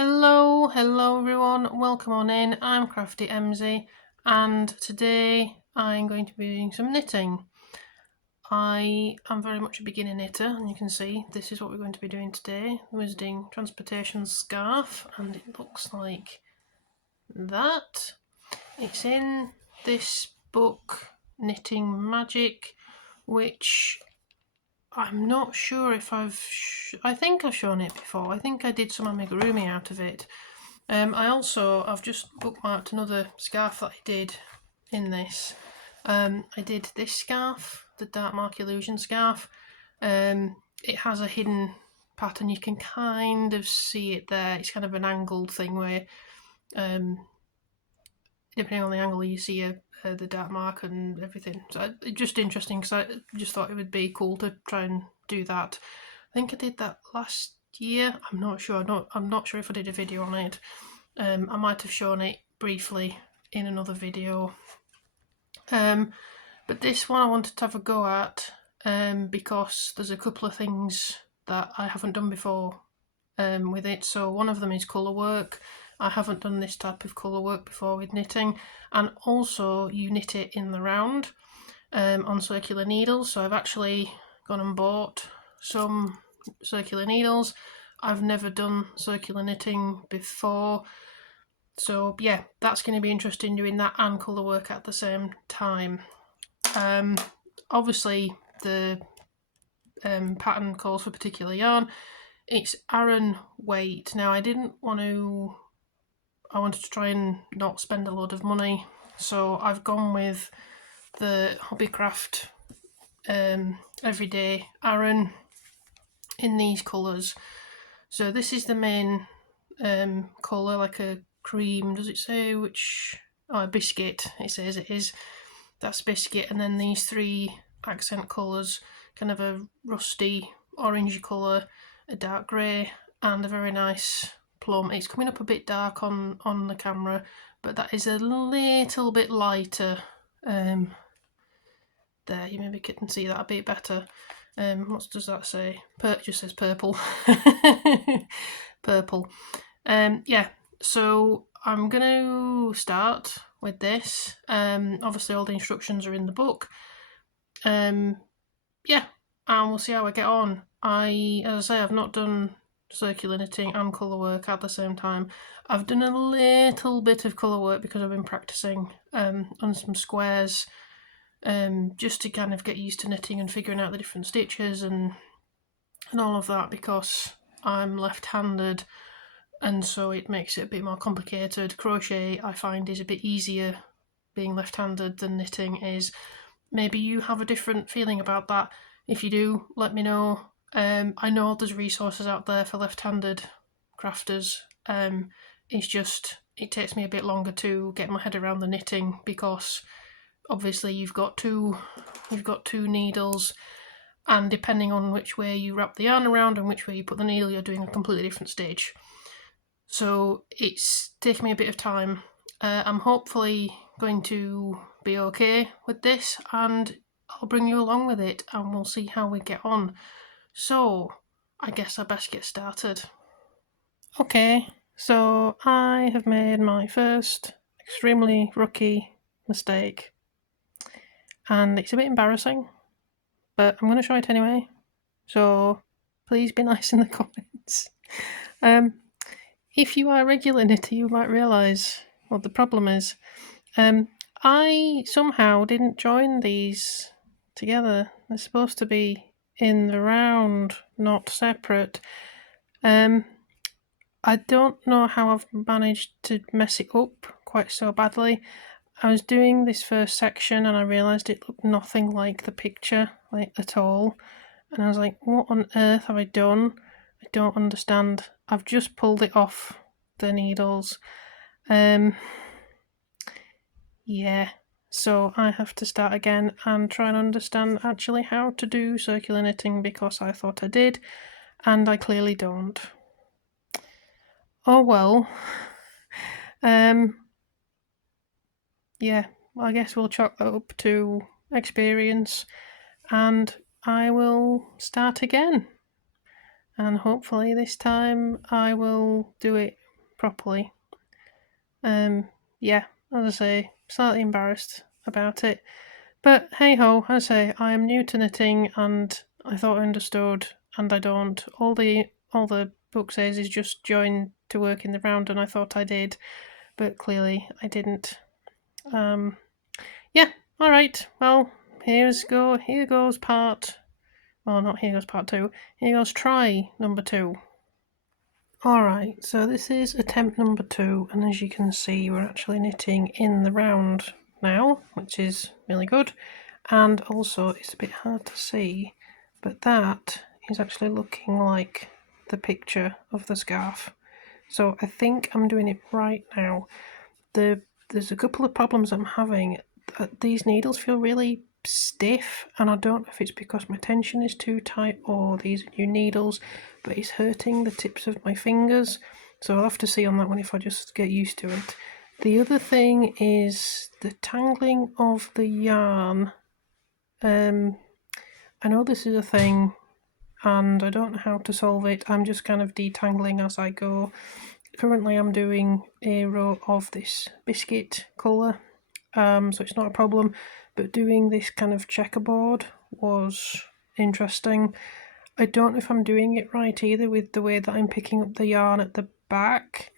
Hello everyone, welcome on in. I'm Crafty MZ and today I'm going to be doing some knitting. I am very much a beginner knitter and you can see this is what we're going to be doing today. Wizarding Transportation Scarf and it looks like that. It's in this book Knitting Magic, which I'm not sure if I think I've shown it before. I think I did some amigurumi out of it. I've just bookmarked another scarf that I did in this. I did this scarf, the Dark Mark Illusion scarf. It has a hidden pattern, you can kind of see it there. It's kind of an angled thing where, depending on the angle, you see the dark mark and everything. So it's just interesting because I just thought it would be cool to try and do that. I think I did that last year. I'm not sure. I'm not sure if I did a video on it. I might have shown it briefly in another video. But this one I wanted to have a go at because there's a couple of things that I haven't done before with it. So one of them is colour work. I haven't done this type of colour work before with knitting, and also you knit it in the round on circular needles. So I've actually gone and bought some circular needles. I've never done circular knitting before, so yeah, that's going to be interesting doing that and colour work at the same time. Obviously the pattern calls for particular yarn. It's Aran weight. Now I wanted to try and not spend a lot of money, so I've gone with the Hobbycraft Everyday Aran in these colours. So this is the main colour, like a cream. Does it say which? Oh, a biscuit. It says it is. That's biscuit, and then these three accent colours, kind of a rusty orangey colour, a dark grey, and a very nice plum. It's coming up a bit dark on the camera, but that is a little bit lighter. There, you maybe can see that a bit better. What does that say? It just says purple. Purple. Yeah, so I'm going to start with this. Obviously all the instructions are in the book. Yeah, and we'll see how I get on. As I say, I've not done circular knitting and colour work at the same time. I've done a little bit of colour work because I've been practising on some squares, just to kind of get used to knitting and figuring out the different stitches and all of that, because I'm left-handed and so it makes it a bit more complicated. Crochet I find is a bit easier being left-handed than knitting is. Maybe you have a different feeling about that. If you do, let me know. I know there's resources out there for left-handed crafters. It's just, it takes me a bit longer to get my head around the knitting because obviously you've got two needles, and depending on which way you wrap the yarn around and which way you put the needle, you're doing a completely different stitch. So it's taken me a bit of time. I'm hopefully going to be okay with this, and I'll bring you along with it and we'll see how we get on. So I guess I best get started. Okay, so I have made my first extremely rookie mistake, and it's a bit embarrassing, but I'm going to show it anyway, so please be nice in the comments. If you are a regular knitter, you might realise what the problem is. I somehow didn't join these together. They're supposed to be in the round, not separate. I don't know how I've managed to mess it up quite so badly. I was doing this first section and I realised it looked nothing like the picture, like at all. And I was like, what on earth have I done? I don't understand. I've just pulled it off the needles. Yeah, so I have to start again and try and understand actually how to do circular knitting, because I thought I did and I clearly don't. Oh well. Yeah, I guess we'll chalk that up to experience and I will start again. And hopefully this time I will do it properly. Yeah, as I say, slightly embarrassed about it. But hey ho, as I say, I am new to knitting and I thought I understood and I don't. All the book says is just join to work in the round and I thought I did, but clearly I didn't. Yeah, alright, well, here goes part, well not here goes part 2, here goes try number 2. Alright, so this is attempt number 2, and as you can see we're actually knitting in the round now, which is really good, and also it's a bit hard to see, but that is actually looking like the picture of the scarf. So I think I'm doing it right now. There's a couple of problems I'm having. These needles feel really stiff, and I don't know if it's because my tension is too tight or these are new needles, but it's hurting the tips of my fingers, so I'll have to see on that one if I just get used to it. The other thing is the tangling of the yarn. I know this is a thing and I don't know how to solve it. I'm just kind of detangling as I go. Currently I'm doing a row of this biscuit colour, so it's not a problem, but doing this kind of checkerboard was interesting. I don't know if I'm doing it right either with the way that I'm picking up the yarn at the back.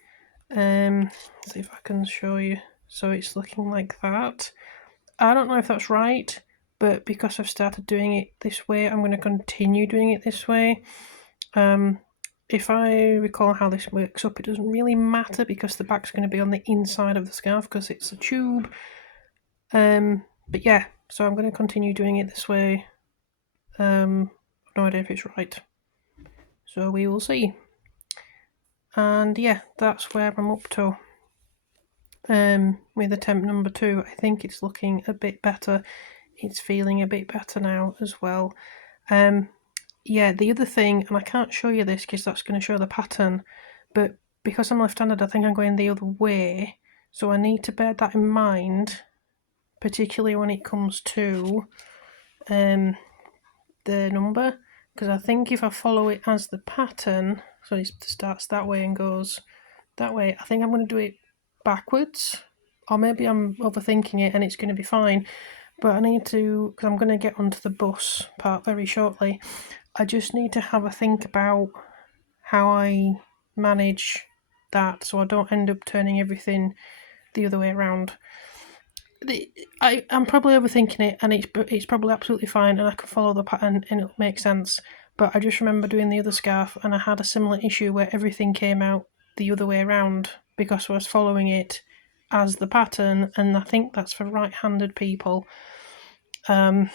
See if I can show you. So it's looking like that. I don't know if that's right, but because I've started doing it this way, I'm going to continue doing it this way. If I recall how this works up, it doesn't really matter because the back's going to be on the inside of the scarf because it's a tube. But yeah, so I'm going to continue doing it this way. I've no idea if it's right, so we will see. And yeah, that's where I'm up to. With attempt number 2, I think it's looking a bit better. It's feeling a bit better now as well. Yeah, the other thing, and I can't show you this because that's going to show the pattern, but because I'm left-handed, I think I'm going the other way, so I need to bear that in mind, particularly when it comes to the number, because I think if I follow it as the pattern, so it starts that way and goes that way, I think I'm going to do it backwards, or maybe I'm overthinking it and it's going to be fine, but I need to, because I'm going to get onto the bus part very shortly, I just need to have a think about how I manage that so I don't end up turning everything the other way around. I'm probably overthinking it, and it's probably absolutely fine, and I can follow the pattern and it'll make sense. But I just remember doing the other scarf, and I had a similar issue where everything came out the other way around because I was following it as the pattern, and I think that's for right-handed people. I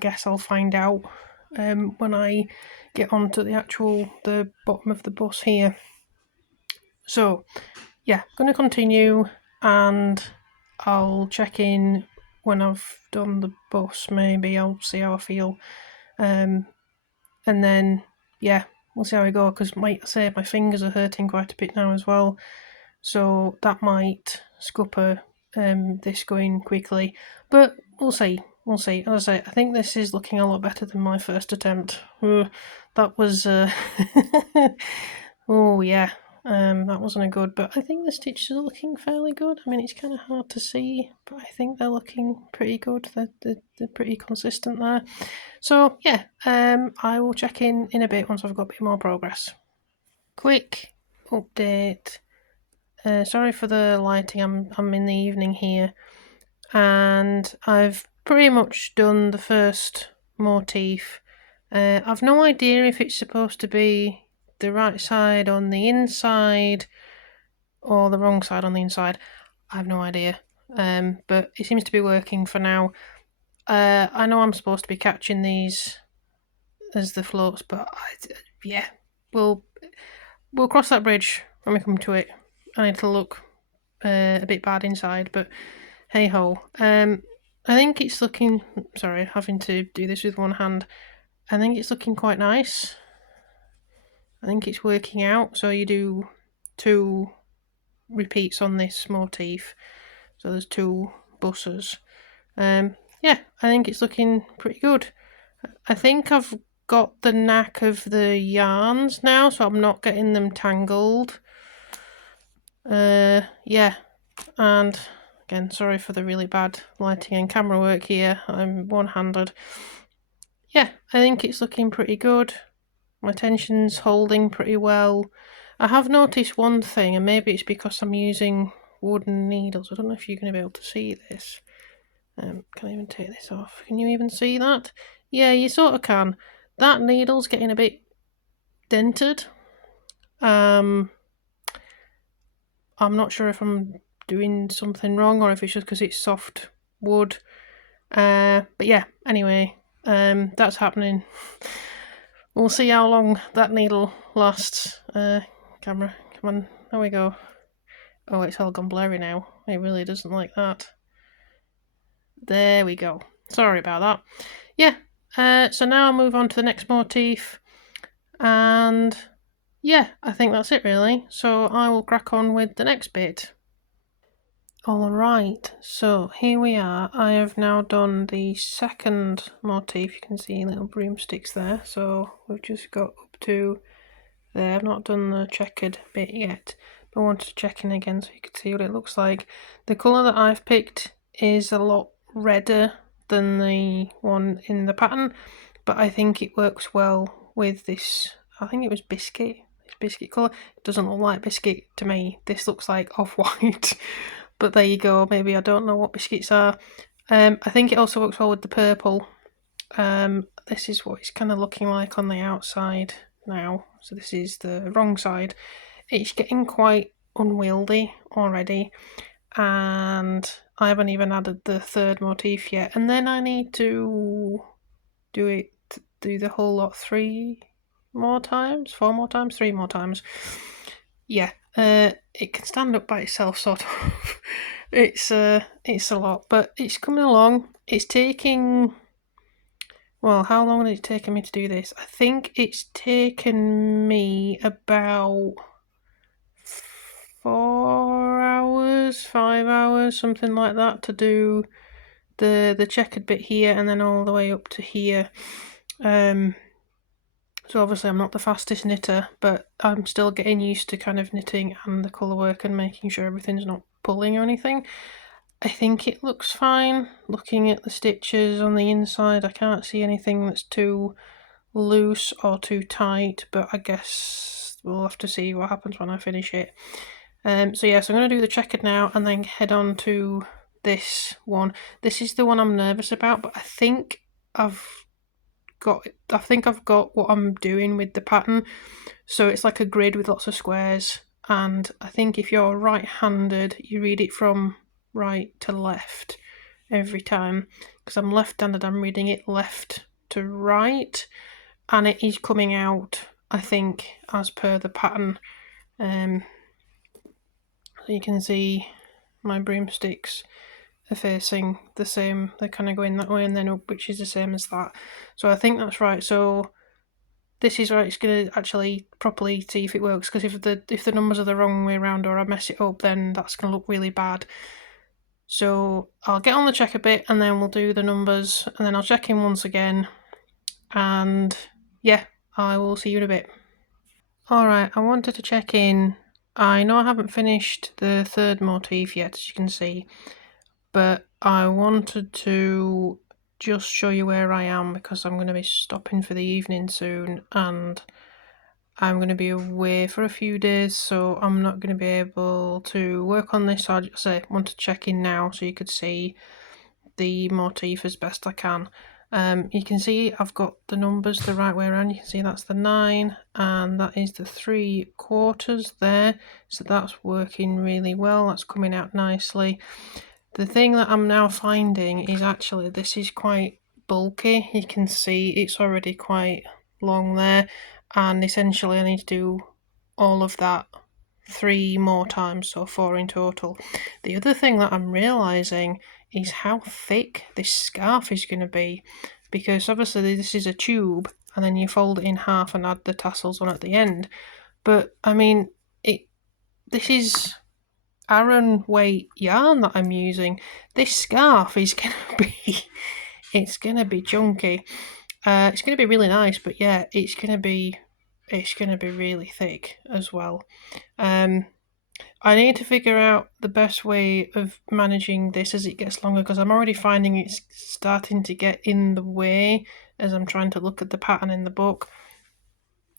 guess I'll find out when I get onto the bottom of the bus here. So yeah, going to continue, and I'll check in when I've done the bus. Maybe I'll see how I feel, and then yeah, we'll see how we go. Because like I say, my fingers are hurting quite a bit now as well, so that might scupper this going quickly. But we'll see. We'll see. As I say, I think this is looking a lot better than my first attempt. That was oh yeah. That wasn't a good, but I think the stitches are looking fairly good. I mean, it's kind of hard to see, but I think they're looking pretty good. They're pretty consistent there. So yeah, I will check in a bit once I've got a bit more progress. Quick update. Sorry for the lighting. I'm in the evening here, and I've pretty much done the first motif. I've no idea if it's supposed to be the right side on the inside or the wrong side on the inside. I have no idea, but it seems to be working for now. I know I'm supposed to be catching these as the floats, but yeah, we'll cross that bridge when we come to it. I need to look a bit bad inside, but hey ho. I think it's looking, sorry, having to do this with one hand. I think it's looking quite nice. I think it's working out. So you do 2 repeats on this motif. So there's 2 buses. Yeah, I think it's looking pretty good. I think I've got the knack of the yarns now, so I'm not getting them tangled. Yeah, and again, sorry for the really bad lighting and camera work here. I'm one-handed. Yeah, I think it's looking pretty good. My tension's holding pretty well. I have noticed one thing, and maybe it's because I'm using wooden needles. I don't know if you're going to be able to see this. Can I even take this off? Can you even see that? Yeah, you sort of can. That needle's getting a bit dented. I'm not sure if I'm doing something wrong or if it's just because it's soft wood. But yeah, anyway, that's happening. We'll see how long that needle lasts. Camera, come on, there we go. Oh, it's all gone blurry now. It really doesn't like that. There we go. Sorry about that. Yeah, so now I'll move on to the next motif. And yeah, I think that's it really. So I will crack on with the next bit. Alright, so here we are. I have now done the second motif. You can see little broomsticks there. So we've just got up to there. I've not done the checkered bit yet, but I wanted to check in again so you could see what it looks like. The colour that I've picked is a lot redder than the one in the pattern, but I think it works well with this. I think it was biscuit. It's biscuit colour. It doesn't look like biscuit to me. This looks like off-white. But there you go, maybe I don't know what biscuits are. I think it also works well with the purple. This is what it's kind of looking like on the outside now. So this is the wrong side. It's getting quite unwieldy already, and I haven't even added the third motif yet. And then I need to do the whole lot 3 more times, 4 more times, 3 more times. Yeah, it can stand up by itself, sort of. It's a lot, but it's coming along. It's taking, well, how long has it taken me to do this? I think it's taken me about 4 hours, 5 hours, something like that, to do the checkered bit here and then all the way up to here. So obviously I'm not the fastest knitter, but I'm still getting used to kind of knitting and the colour work and making sure everything's not pulling or anything. I think it looks fine. Looking at the stitches on the inside, I can't see anything that's too loose or too tight, but I guess we'll have to see what happens when I finish it. So yeah, so I'm going to do the checkered now and then head on to this one. This is the one I'm nervous about, but I think I've got what I'm doing with the pattern. So it's like a grid with lots of squares, and I think if you're right-handed, you read it from right to left every time. Because I'm left-handed, I'm reading it left to right, and it is coming out, I think, as per the pattern. So you can see my broomsticks are facing the same, they're kind of going that way and then up, which is the same as that. So I think that's right. So this is right. It's going to actually properly see if it works, because if the numbers are the wrong way around or I mess it up, then that's going to look really bad. So I'll get on the checker bit and then we'll do the numbers and then I'll check in once again, and yeah, I will see you in a bit. Alright, I wanted to check in. I know I haven't finished the third motif yet, as you can see, but I wanted to just show you where I am because I'm going to be stopping for the evening soon and I'm going to be away for a few days, so I'm not going to be able to work on this. So I want to check in now so you could see the motif as best I can. You can see I've got the numbers the right way around. You can see that's the 9 and that is the 3/4 there, so that's working really well. That's coming out nicely. The thing that I'm now finding is actually this is quite bulky. You can see it's already quite long there, and essentially I need to do all of that 3 more times, so 4 in total. The other thing that I'm realising is how thick this scarf is going to be, because obviously this is a tube and then you fold it in half and add the tassels on at the end, but I mean this is Aran weight yarn that I'm using. This scarf is going to be it's going to be chunky. It's going to be really nice, but yeah, it's going to be really thick as well. I I need to figure out the best way of managing this as it gets longer, because I'm already finding it's starting to get in the way as I'm trying to look at the pattern in the book.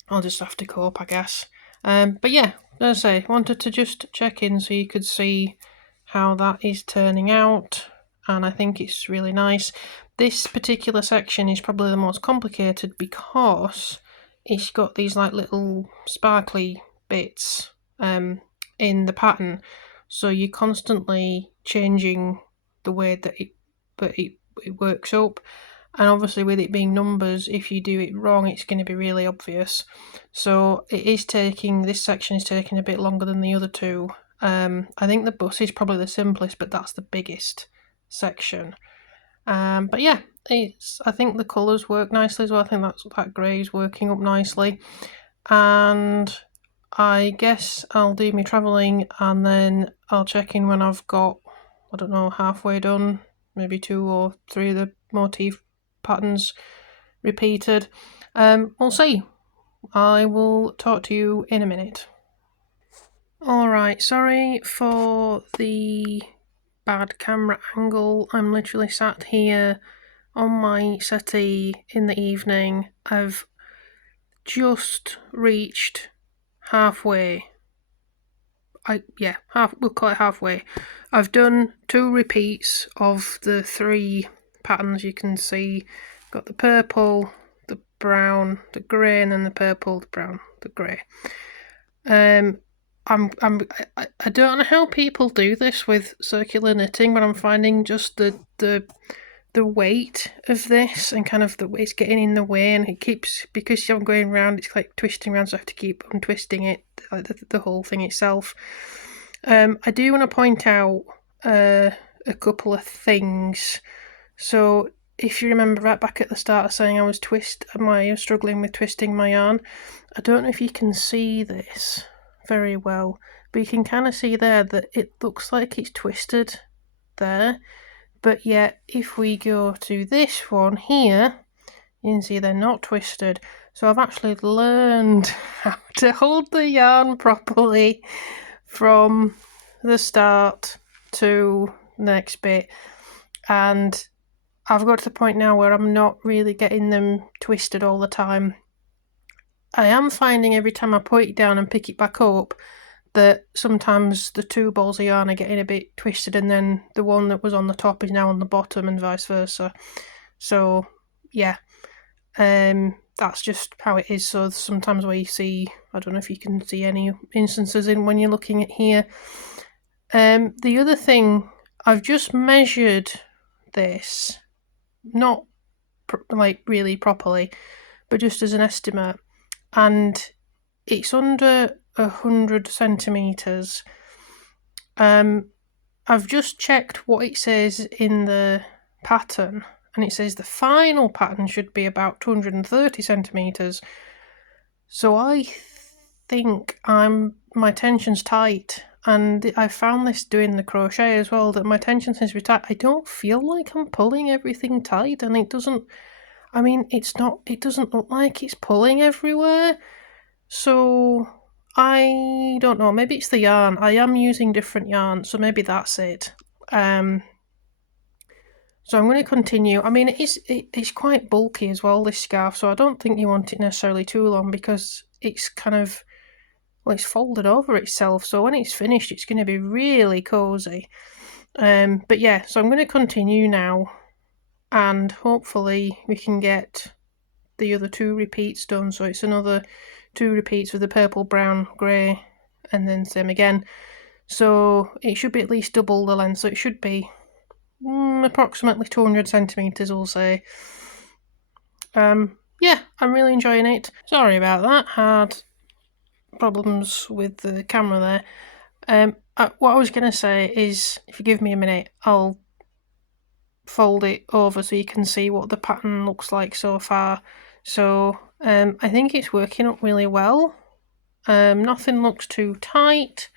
I'll just have to cope, I guess. But yeah, as I say, wanted to just check in so you could see how that is turning out, and I think it's really nice. This particular section is probably the most complicated because it's got these like little sparkly bits in the pattern, so you're constantly changing the way that it works up. And obviously with it being numbers, if you do it wrong, it's going to be really obvious. So this section is taking a bit longer than the other two. I think the bus is probably the simplest, but that's the biggest section. But yeah, I think the colours work nicely as well. I think that grey is working up nicely. And I guess I'll do my travelling and then I'll check in when I've got, I don't know, halfway done, maybe 2 or 3 of the motif patterns repeated. We'll see. I will talk to you in a minute. Alright, sorry for the bad camera angle. I'm literally sat here on my settee in the evening. I've just reached halfway. We'll call it halfway. I've done 2 repeats of the 3 patterns you can see. Got the purple, the brown, the grey, and then the purple, the brown, the grey. I don't know how people do this with circular knitting, but I'm finding just the weight of this and kind of the way it's getting in the way, and it keeps, because I'm going around, it's like twisting around, so I have to keep untwisting it, like the whole thing itself. I do want to point out a couple of things. So if you remember right back at the start of saying I was struggling with twisting my yarn, I don't know if you can see this very well, but you can kind of see there that it looks like it's twisted there, but yet if we go to this one here, you can see they're not twisted. So I've actually learned how to hold the yarn properly from the start to the next bit, and I've got to the point now where I'm not really getting them twisted all the time. I am finding every time I put it down and pick it back up that sometimes the 2 balls of yarn are getting a bit twisted, and then the one that was on the top is now on the bottom and vice versa. So yeah, that's just how it is. So sometimes where you see, I don't know if you can see any instances in when you're looking at here. The other thing, I've just measured this, not like really properly, but just as an estimate, and it's under 100 centimeters. I've just checked what it says in the pattern, and it says the final pattern should be about 230 centimeters. So I think my tension's tight, and I found this doing the crochet as well, that my tension seems to be tight. I don't feel like I'm pulling everything tight, and it doesn't look like it's pulling everywhere. So I don't know, maybe it's the yarn. I am using different yarn, so maybe that's it. So I'm going to continue. I mean, it's quite bulky as well, this scarf, so I don't think you want it necessarily too long, because it's kind of, well, it's folded over itself, so when it's finished it's going to be really cozy. But yeah, so I'm going to continue now, and hopefully we can get the other 2 repeats done. So it's another 2 repeats with the purple, brown, grey, and then same again. So it should be at least double the length, so it should be approximately 200 centimeters, we'll say. Yeah, I'm really enjoying it. Sorry about that, had problems with the camera there. What I was going to say is, if you give me a minute, I'll fold it over so you can see what the pattern looks like so far. So I think it's working up really well. Nothing looks too tight.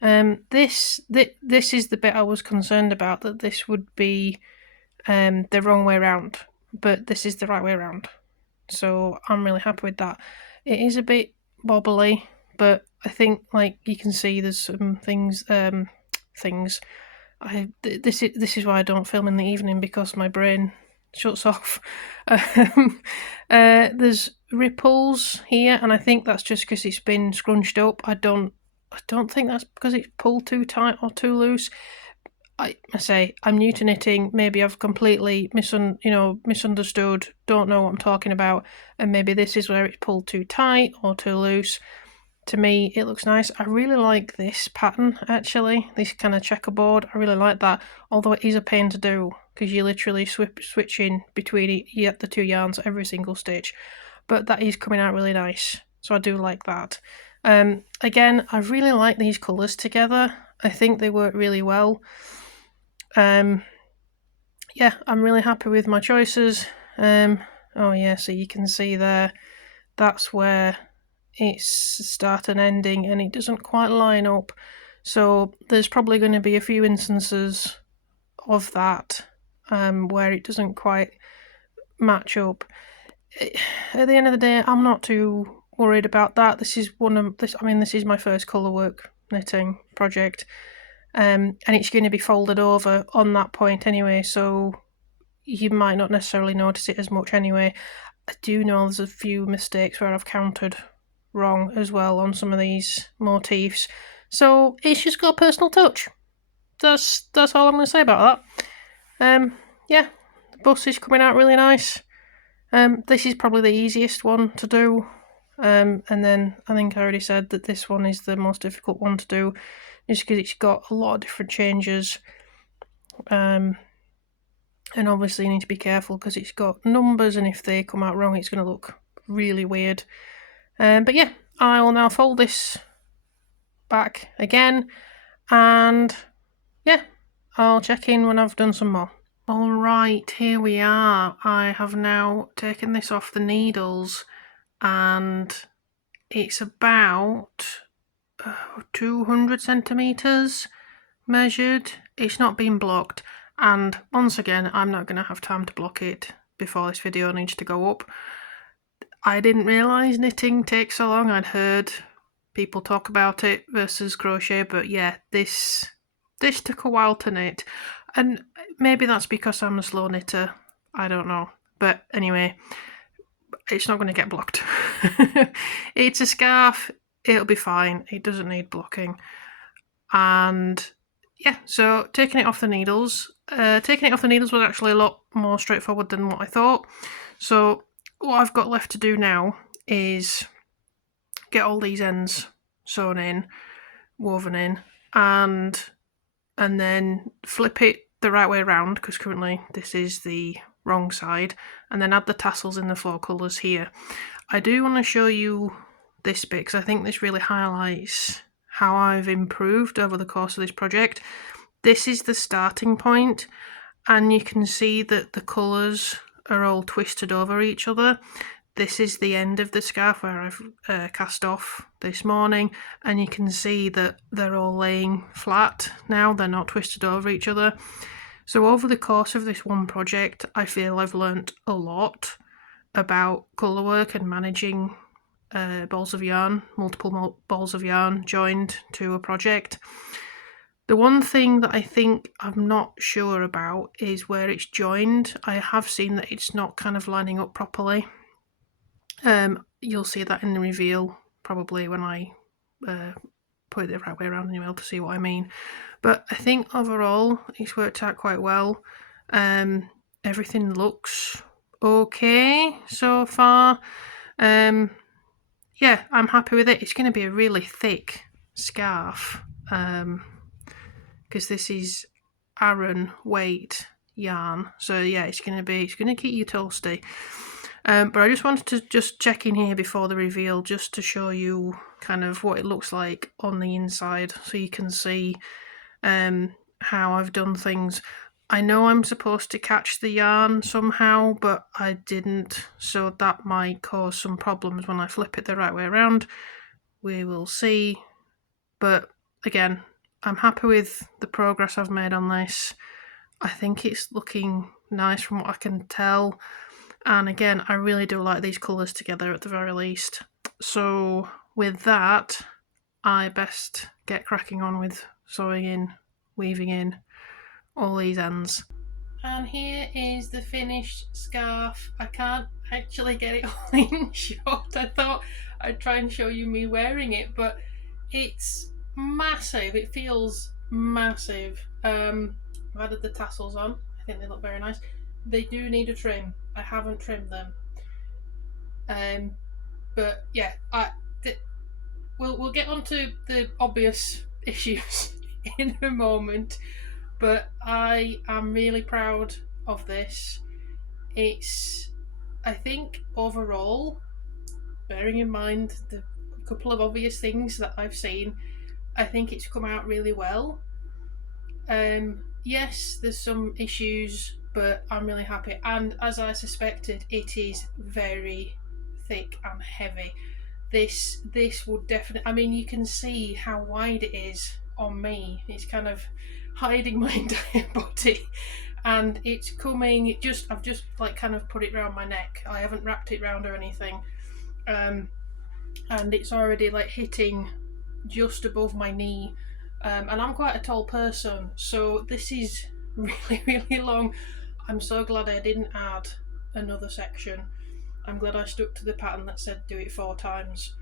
This is the bit I was concerned about, that this would be the wrong way around, but this is the right way around. So I'm really happy with that. It is a bit wobbly, but I think, like, you can see there's some things. This is why I don't film in the evening, because my brain shuts off. There's ripples here, and I think that's just because it's been scrunched up. I don't think that's because it's pulled too tight or too loose. I say I'm new to knitting. Maybe I've completely misunderstood. Don't know what I'm talking about, and maybe this is where it's pulled too tight or too loose. To me, it looks nice. I really like this pattern, actually. This kind of checkerboard. I really like that. Although it is a pain to do, because you literally switch in between the two yarns every single stitch. But that is coming out really nice. So I do like that. Again, I really like these colours together. I think they work really well. Yeah, I'm really happy with my choices. Oh yeah, so you can see there, that's where it's start and ending, and it doesn't quite line up. So there's probably going to be a few instances of that where it doesn't quite match up. At the end of the day, I'm not too worried about that. This is my first colourwork knitting project, and it's going to be folded over on that point anyway, so you might not necessarily notice it as much anyway. I do know there's a few mistakes where I've counted wrong as well on some of these motifs, so it's just got a personal touch. That's all I'm going to say about that. Yeah, the bust is coming out really nice. This is probably the easiest one to do, and then I think I already said that this one is the most difficult one to do, just because it's got a lot of different changes, and obviously you need to be careful because it's got numbers, and if they come out wrong it's going to look really weird. But yeah, I will now fold this back again, and yeah, I'll check in when I've done some more. Alright, here we are. I have now taken this off the needles, and it's about 200 centimetres measured. It's not been blocked, and once again I'm not going to have time to block it before this video needs to go up. I didn't realise knitting takes so long. I'd heard people talk about it versus crochet, but yeah, this took a while to knit, and maybe that's because I'm a slow knitter, I don't know, but anyway, it's not going to get blocked. It's a scarf, it'll be fine, it doesn't need blocking. And yeah, so taking it off the needles was actually a lot more straightforward than what I thought. So what I've got left to do now is get all these ends sewn in, woven in, and then flip it the right way around, because currently this is the wrong side, and then add the tassels in the 4 colours here. I do want to show you this bit because I think this really highlights how I've improved over the course of this project. This is the starting point, and you can see that the colours are all twisted over each other. This is the end of the scarf where I've cast off this morning, and you can see that they're all laying flat now, they're not twisted over each other. So over the course of this one project, I feel I've learnt a lot about colourwork and managing balls of yarn, multiple balls of yarn joined to a project. The one thing that I think I'm not sure about is where it's joined. I have seen that it's not kind of lining up properly. You'll see that in the reveal probably when I put it the right way around and you'll be able to see what I mean. But I think overall it's worked out quite well. Everything looks okay so far. Yeah, I'm happy with it. It's going to be a really thick scarf because this is Aran weight yarn. So yeah, it's going to keep you toasty. But I just wanted to just check in here before the reveal, just to show you kind of what it looks like on the inside, so you can see how I've done things. I know I'm supposed to catch the yarn somehow, but I didn't, so that might cause some problems when I flip it the right way around. We will see. But again, I'm happy with the progress I've made on this. I think it's looking nice from what I can tell. And again, I really do like these colours together at the very least. So with that, I best get cracking on with sewing in, weaving in all these ends. And here is the finished scarf. I can't actually get it all in shot. I thought I'd try and show you me wearing it, but it's massive. It feels massive. I've added the tassels on. I think they look very nice. They do need a trim. I haven't trimmed them. But yeah, we'll get onto the obvious issues in a moment. But I am really proud of this. It's, I think, overall, bearing in mind the couple of obvious things that I've seen, I think it's come out really well. Yes, there's some issues, but I'm really happy. And as I suspected, it is very thick and heavy. This would definitely, I mean, you can see how wide it is on me. It's kind of hiding my entire body, and it's coming I've just like kind of put it around my neck. I haven't wrapped it around or anything, and it's already like hitting just above my knee, and I'm quite a tall person, so this is really, really long. I'm so glad I didn't add another section. I'm glad I stuck to the pattern that said do it 4 times.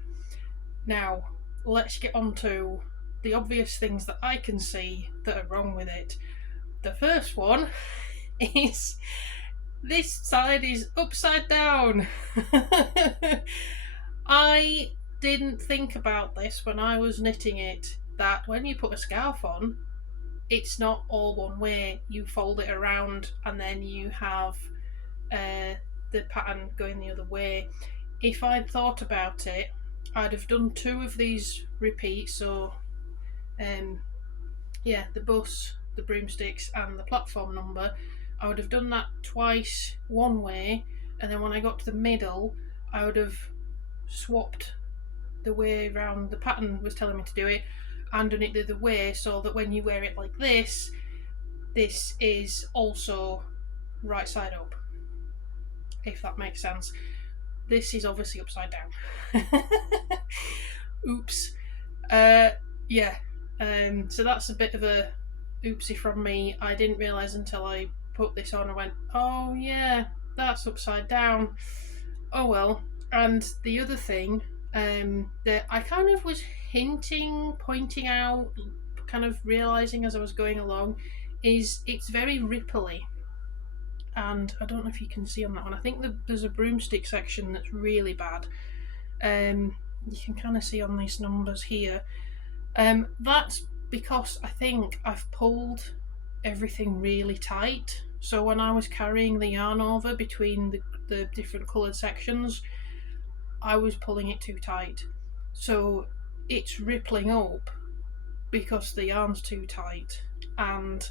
Now, let's get on to the obvious things that I can see that are wrong with it. The first one is this side is upside down. I didn't think about this when I was knitting it, that when you put a scarf on, it's not all one way. You fold it around and then you have the pattern going the other way. If I'd thought about it, I'd have done 2 of these repeats, so the bus, the broomsticks, and the platform number. I would have done that twice one way, and then when I got to the middle, I would have swapped the way around the pattern was telling me to do it and done it the other way, so that when you wear it like this is also right side up, if that makes sense. This is obviously upside down. Oops. So that's a bit of a oopsie from me. I didn't realise until I put this on. I went, oh yeah, that's upside down. Oh well. And the other thing that I kind of was pointing out, kind of realising as I was going along, is it's very ripply. And I don't know if you can see on that one. I think there's a broomstick section that's really bad. You can kind of see on these numbers here. That's because I think I've pulled everything really tight. So when I was carrying the yarn over between the different coloured sections, I was pulling it too tight. So it's rippling up because the yarn's too tight. And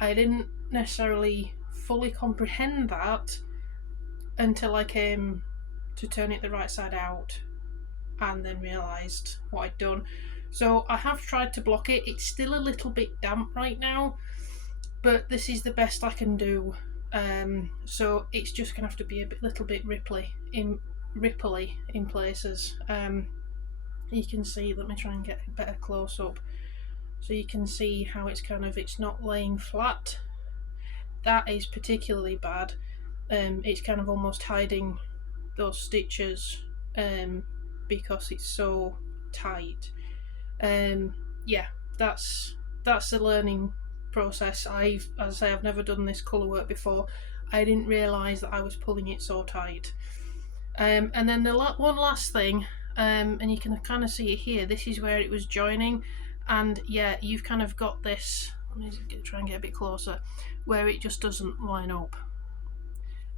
I didn't necessarily fully comprehend that until I came to turn it the right side out and then realised what I'd done. So I have tried to block it. It's still a little bit damp right now, but this is the best I can do. So it's just gonna have to be a little bit ripply in places. You can see, let me try and get a better close up, so you can see how it's not laying flat. That is particularly bad. It's kind of almost hiding those stitches because it's so tight. That's a learning process. As I say, I've never done this colour work before. I didn't realise that I was pulling it so tight. And then the one last thing, and you can kind of see it here, this is where it was joining, and yeah, you've kind of got this, let me try and get a bit closer, where it just doesn't line up.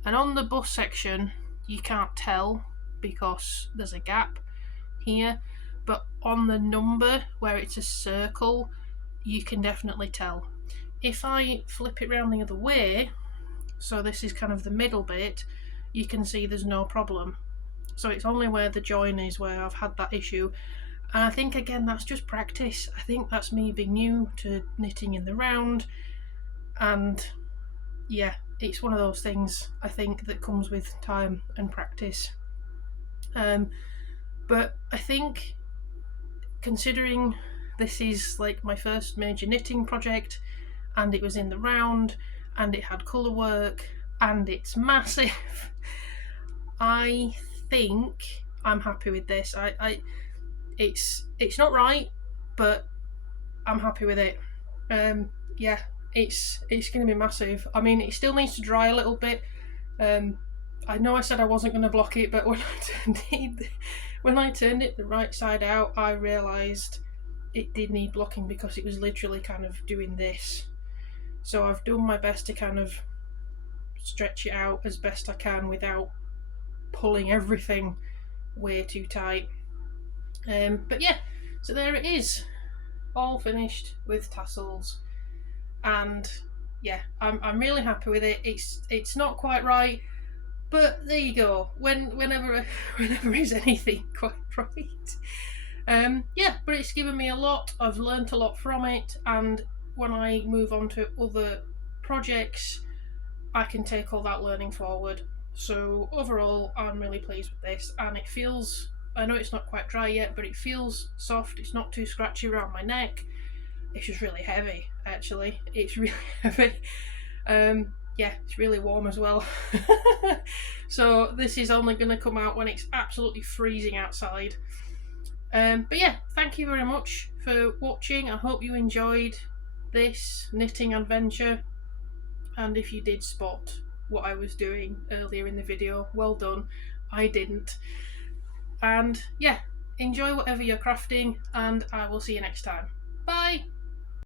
And on the bust section you can't tell because there's a gap here, but on the number where it's a circle you can definitely tell. If I flip it around the other way, so this is kind of the middle bit, you can see there's no problem. So it's only where the join is where I've had that issue. And I think again that's just practice. I think that's me being new to knitting in the round, and yeah, it's one of those things I think that comes with time and practice. But I think considering this is like my first major knitting project, and it was in the round, and it had colour work, and it's massive, I think I'm happy with this. It's not right, but I'm happy with it. Yeah, it's going to be massive. I mean, it still needs to dry a little bit. I know I said I wasn't going to block it, but when I turned it the right side out, I realised it did need blocking because it was literally kind of doing this. So I've done my best to kind of stretch it out as best I can without pulling everything way too tight. But yeah, so there it is, all finished with tassels, and yeah, I'm really happy with it. It's not quite right, but there you go. Whenever is anything quite right? Yeah, but it's given me a lot. I've learnt a lot from it, and when I move on to other projects, I can take all that learning forward. So overall, I'm really pleased with this, and it feels, I know it's not quite dry yet, but it feels soft. It's not too scratchy around my neck. It's just really heavy, actually. It's really heavy. Yeah, it's really warm as well. So this is only going to come out when it's absolutely freezing outside. But yeah, thank you very much for watching. I hope you enjoyed this knitting adventure, and if you did spot what I was doing earlier in the video, well done. I didn't. And yeah, enjoy whatever you're crafting, and I will see you next time. Bye!